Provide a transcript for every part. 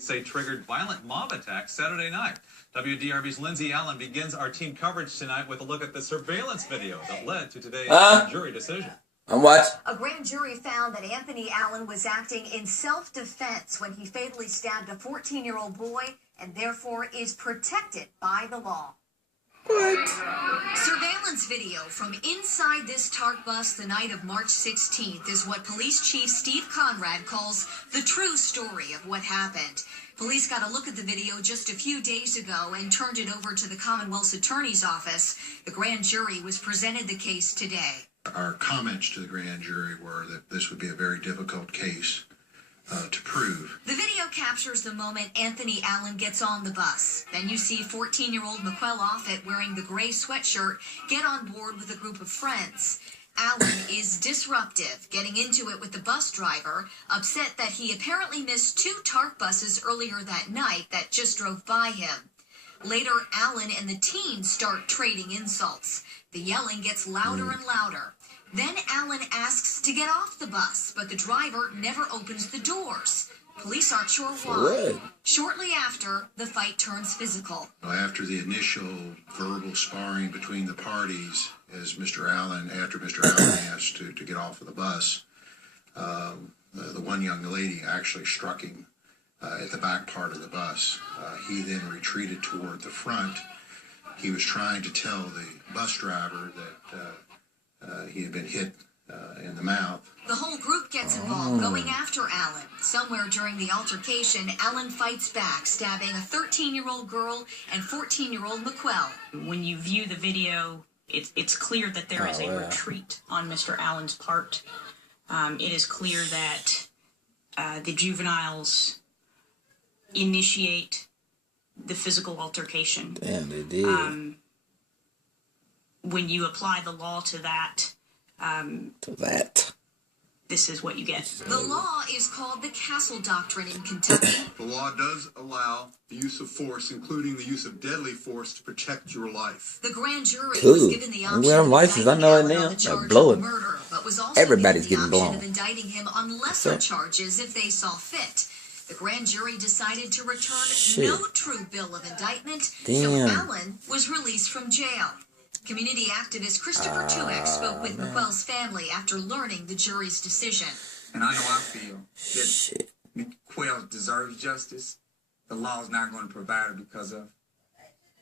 say triggered violent mob attacks Saturday night. WDRB's Lindsay Allen begins our team coverage tonight with a look at the surveillance video that led to today's jury decision. On what? A grand jury found that Anthony Allen was acting in self-defense when he fatally stabbed a 14-year-old boy and therefore is protected by the law. What? Surveillance video from inside this TARC bus the night of March 16th is what Police Chief Steve Conrad calls the true story of what happened. Police got a look at the video just a few days ago and turned it over to the Commonwealth's Attorney's Office. The grand jury was presented the case today. Our comments to the grand jury were that this would be a very difficult case to prove. The video captures the moment Anthony Allen gets on the bus. Then you see 14-year-old McQuell Offit wearing the gray sweatshirt get on board with a group of friends. Allen is disruptive, getting into it with the bus driver, upset that he apparently missed 2 TARC buses earlier that night that just drove by him. Later, Allen and the teens start trading insults. The yelling gets louder and louder. Then Allen asks to get off the bus, but the driver never opens the doors. Police aren't sure why. Shortly after, the fight turns physical. After the initial verbal sparring between the parties, as Mr. Allen asked to get off of the bus, the one young lady actually struck him at the back part of the bus. He then retreated toward the front. He was trying to tell the bus driver that he had been hit in the mouth. The whole group gets involved, going after Allen. Somewhere during the altercation, Allen fights back, stabbing a 13-year-old girl and 14-year-old McQuell. When you view the video, it's clear that there is a retreat on Mr. Allen's part. It is clear that the juveniles initiate the physical altercation. Damn, they did. When you apply the law to that, this is what you get. The law is called the Castle Doctrine in Kentucky. The law does allow the use of force, including the use of deadly force, to protect your life. The grand jury was given the option I'm of licensed. I know it now. Like murder, but was also everybody's given the getting option blown. of indicting him on lesser charges if they saw fit. The grand jury decided to return no true bill of indictment, so Allen was released from jail. Community activist Christopher Tueck spoke with McQuell's family after learning the jury's decision. And I know I feel that McQuell deserves justice. The law is not going to provide it because of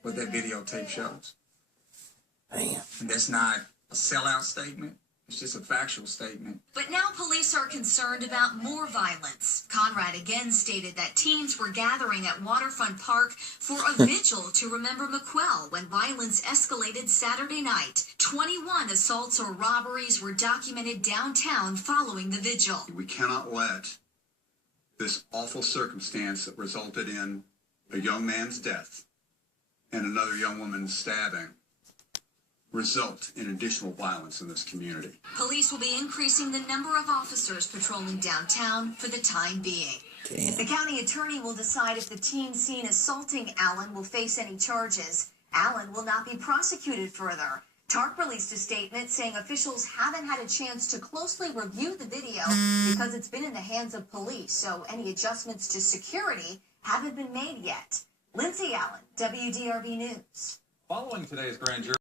what that videotape shows. Damn. And that's not a sellout statement. It's just a factual statement. But now police are concerned about more violence. Conrad again stated that teens were gathering at Waterfront Park for a vigil to remember McQuell when violence escalated Saturday night. 21 assaults or robberies were documented downtown following the vigil. We cannot let this awful circumstance that resulted in a young man's death and another young woman's stabbing result in additional violence in this community. Police will be increasing the number of officers patrolling downtown for the time being. Damn. The county attorney will decide if the teen seen assaulting Allen will face any charges. Allen will not be prosecuted further. TARC released a statement saying officials haven't had a chance to closely review the video because it's been in the hands of police, so any adjustments to security haven't been made yet. Lindsay Allen, WDRB News. Following today's grand jury